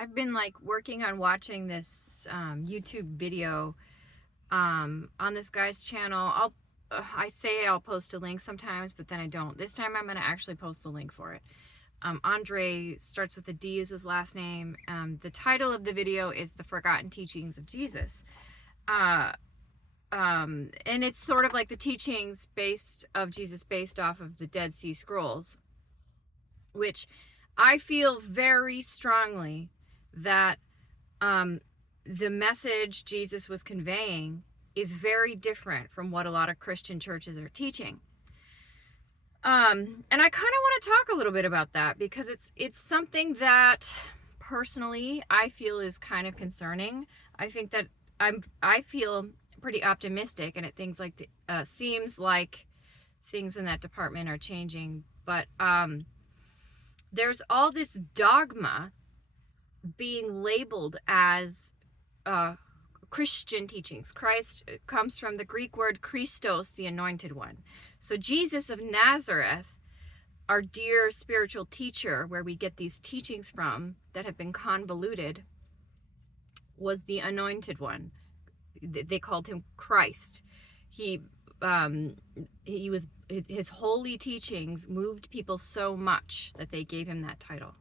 I've been like working on watching this YouTube video on this guy's channel. I say I'll post a link sometimes, but then I don't. This time I'm going to actually post the link for it. Andre starts with a D as his last name. The title of the video is The Forgotten Teachings of Jesus. And it's sort of like the teachings of Jesus based off of the Dead Sea Scrolls, which I feel very strongly that the message Jesus was conveying is very different from what a lot of Christian churches are teaching. And I kind of want to talk a little bit about that because it's something that personally I feel is kind of concerning. I think that I feel pretty optimistic, and seems like things in that department are changing, but there's all this dogma being labeled as Christian teachings. Christ comes from the Greek word Christos, the anointed one. So Jesus of Nazareth, our dear spiritual teacher, where we get these teachings from that have been convoluted, was the anointed one. They called him Christ. His holy teachings moved people so much that they gave him that title.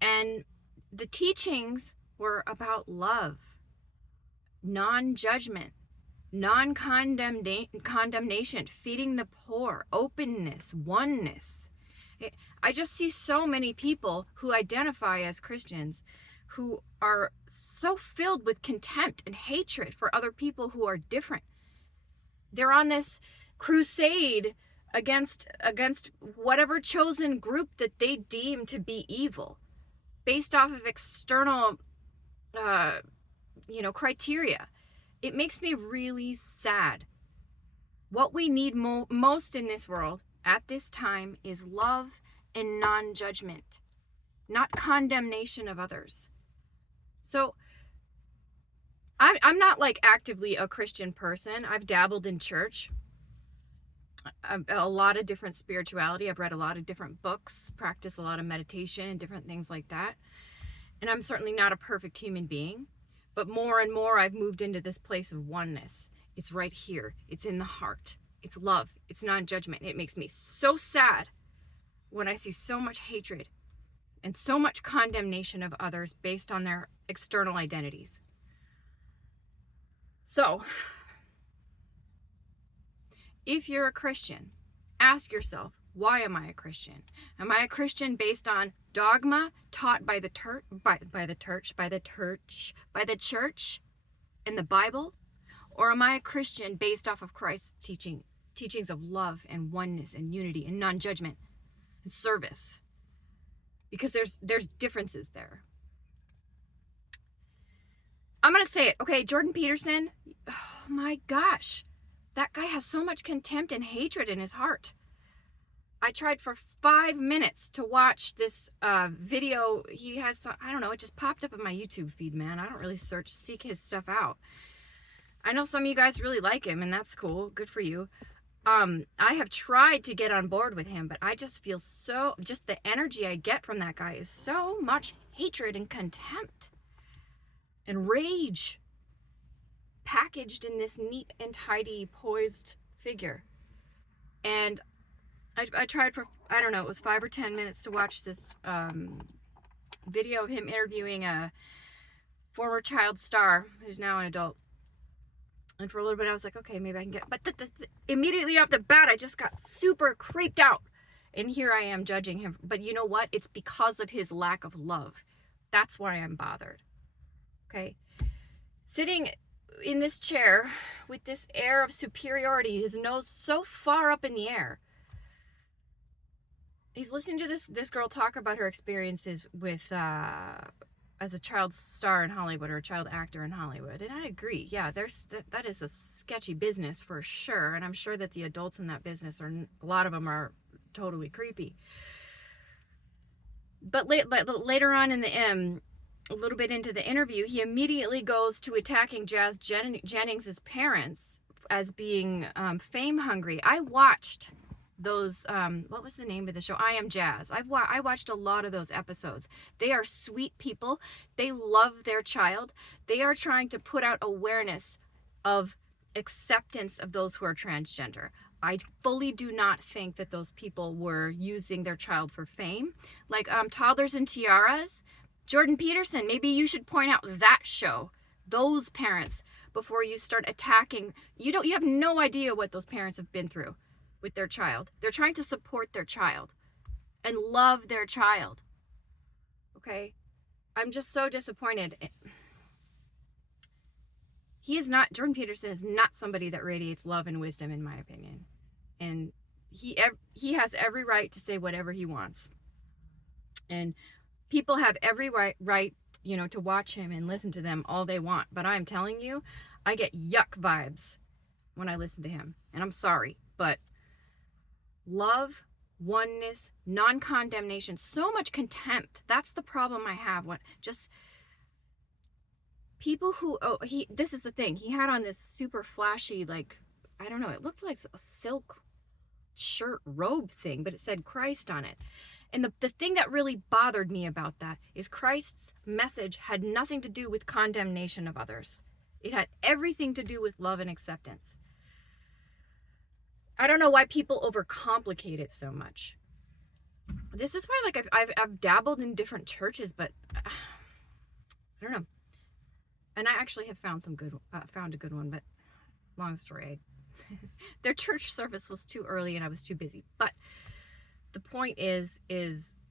And the teachings were about love, non-judgment, non-condemnation, feeding the poor, openness, oneness. I just see so many people who identify as Christians who are so filled with contempt and hatred for other people who are different. They're on this crusade against whatever chosen group that they deem to be evil, based off of external criteria. It makes me really sad. What we need most in this world at this time is love and non-judgment, not condemnation of others. So I'm not like actively a Christian person. I've dabbled in church, a lot of different spirituality. I've read a lot of different books, practiced a lot of meditation and different things like that. And I'm certainly not a perfect human being, but more and more I've moved into this place of oneness. It's right here. It's in the heart. It's love. It's non-judgment. It makes me so sad when I see so much hatred and so much condemnation of others based on their external identities. So, if you're a Christian, ask yourself, why am I a Christian? Am I a Christian based on dogma taught by the church in the Bible? Or am I a Christian based off of Christ's teachings of love and oneness and unity and non-judgment and service? Because there's differences there. I'm going to say it. Okay, Jordan Peterson, oh my gosh, that guy has so much contempt and hatred in his heart. I tried for 5 minutes to watch this video. He has, I don't know, it just popped up in my YouTube feed, man. I don't really seek his stuff out. I know some of you guys really like him, and that's cool. Good for you. I have tried to get on board with him, but I just feel just the energy I get from that guy is so much hatred and contempt and rage packaged in this neat and tidy, poised figure. And I tried for, I don't know, it was 5 or 10 minutes to watch this video of him interviewing a former child star who's now an adult. And for a little bit I was like, okay, maybe I can get it. But immediately off the bat, I just got super creeped out. And here I am judging him. But you know what? It's because of his lack of love. That's why I'm bothered. Okay? Sitting in this chair with this air of superiority, his nose so far up in the air. He's listening to this girl talk about her experiences with as a child star in Hollywood, or a child actor in Hollywood. And I agree. Yeah, that is a sketchy business for sure. And I'm sure that the adults in that business a lot of them are totally creepy. But later on in the a little bit into the interview, he immediately goes to attacking Jazz Jennings' parents as being fame hungry. I watched what was the name of the show? I Am Jazz. I watched a lot of those episodes. They are sweet people. They love their child. They are trying to put out awareness of acceptance of those who are transgender. I fully do not think that those people were using their child for fame. Like Toddlers and Tiaras, Jordan Peterson, maybe you should point out that show, those parents, before you start attacking. You have no idea what those parents have been through with their child. They're trying to support their child and love their child. Okay? I'm just so disappointed. Jordan Peterson is not somebody that radiates love and wisdom, in my opinion. And he has every right to say whatever he wants. And people have every right, to watch him and listen to them all they want. But I'm telling you, I get yuck vibes when I listen to him. And I'm sorry, but love, oneness, non-condemnation, so much contempt. That's the problem I have when just people who, this is the thing. He had on this super flashy, like, I don't know, it looked like a silk shirt robe thing, but it said Christ on it. And the thing that really bothered me about that is Christ's message had nothing to do with condemnation of others. It had everything to do with love and acceptance. I don't know why people overcomplicate it so much. This is why, like, I've dabbled in different churches, but I don't know. And I actually have found a good one, but long story. Their church service was too early and I was too busy. But the point is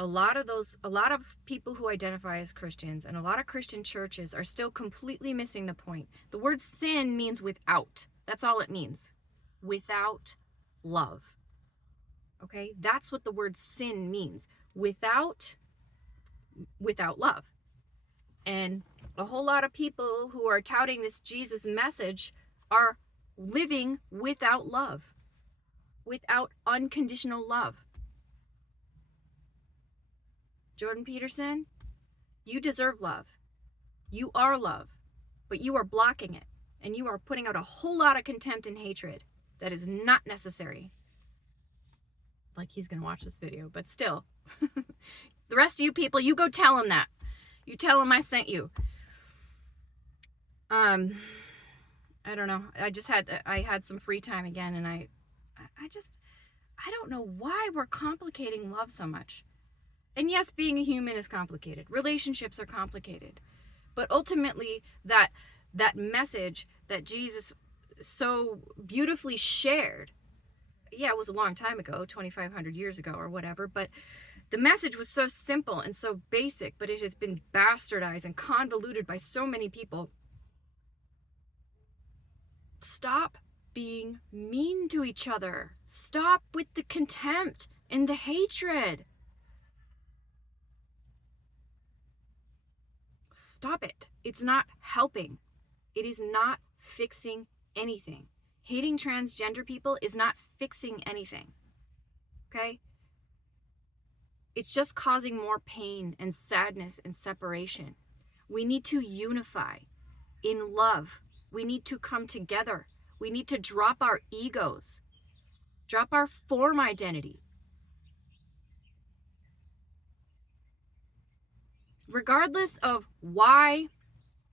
a lot of people who identify as Christians and a lot of Christian churches are still completely missing the point. The word sin means without. That's all it means. Without love. Okay? That's what the word sin means. Without love. And a whole lot of people who are touting this Jesus message are living without love. Without unconditional love. Jordan Peterson, you deserve love. You are love, but you are blocking it, and you are putting out a whole lot of contempt and hatred that is not necessary. Like he's going to watch this video, but still. The rest of you people, you go tell him that. You tell him I sent you. I don't know. I had some free time again, and I don't know why we're complicating love so much. And yes, being a human is complicated. Relationships are complicated. But ultimately, that message that Jesus so beautifully shared, yeah, it was a long time ago, 2,500 years ago or whatever, but the message was so simple and so basic, but it has been bastardized and convoluted by so many people. Stop being mean to each other. Stop with the contempt and the hatred. Stop it. It's not helping. It is not fixing anything. Hating transgender people is not fixing anything. Okay? It's just causing more pain and sadness and separation. We need to unify in love. We need to come together. We need to drop our egos. Drop our form identity. Regardless of why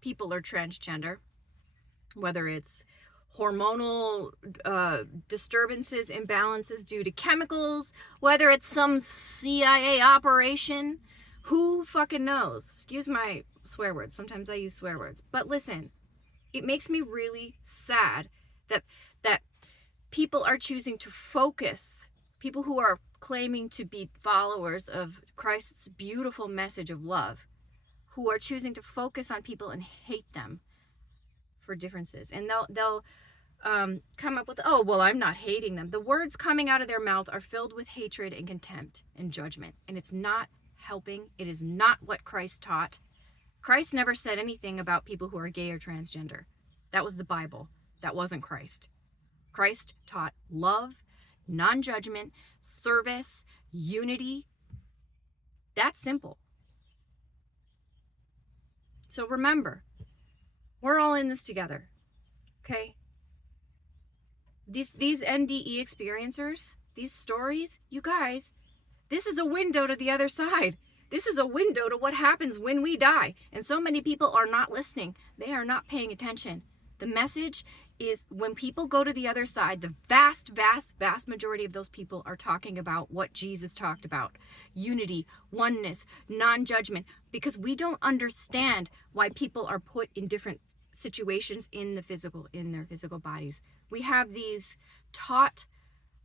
people are transgender, whether it's hormonal disturbances, imbalances due to chemicals, whether it's some CIA operation, who fucking knows? Excuse my swear words. Sometimes I use swear words. But listen, it makes me really sad that people are choosing to focus, people who are claiming to be followers of Christ's beautiful message of love, who are choosing to focus on people and hate them for differences. And they'll come up with, oh, well, I'm not hating them. The words coming out of their mouth are filled with hatred and contempt and judgment. And it's not helping. It is not what Christ taught. Christ never said anything about people who are gay or transgender. That was the Bible. That wasn't Christ. Christ taught love, non-judgment, service, unity. That's simple. So remember, we're all in this together, okay? These NDE experiencers, These stories, you guys, this is a window to the other side. This is a window to what happens when we die. And so many people are not listening. They are not paying attention. The message is when people go to the other side, the vast, vast, vast majority of those people are talking about what Jesus talked about. Unity, oneness, non-judgment, because we don't understand why people are put in different situations in the physical, in their physical bodies. We have these taught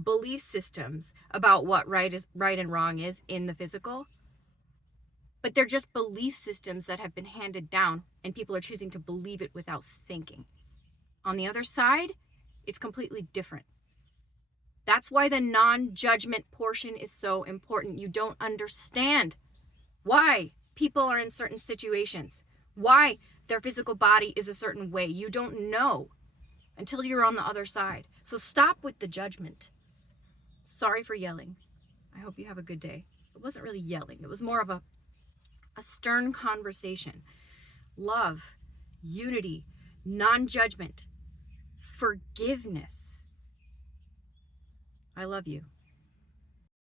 belief systems about what right and wrong is in the physical, but they're just belief systems that have been handed down, and people are choosing to believe it without thinking. On the other side, it's completely different. That's why the non-judgment portion is so important. You don't understand why people are in certain situations, why their physical body is a certain way. You don't know until you're on the other side. So stop with the judgment. Sorry for yelling. I hope you have a good day. It wasn't really yelling. It was more of a stern conversation. Love, unity, non-judgment, forgiveness. I love you.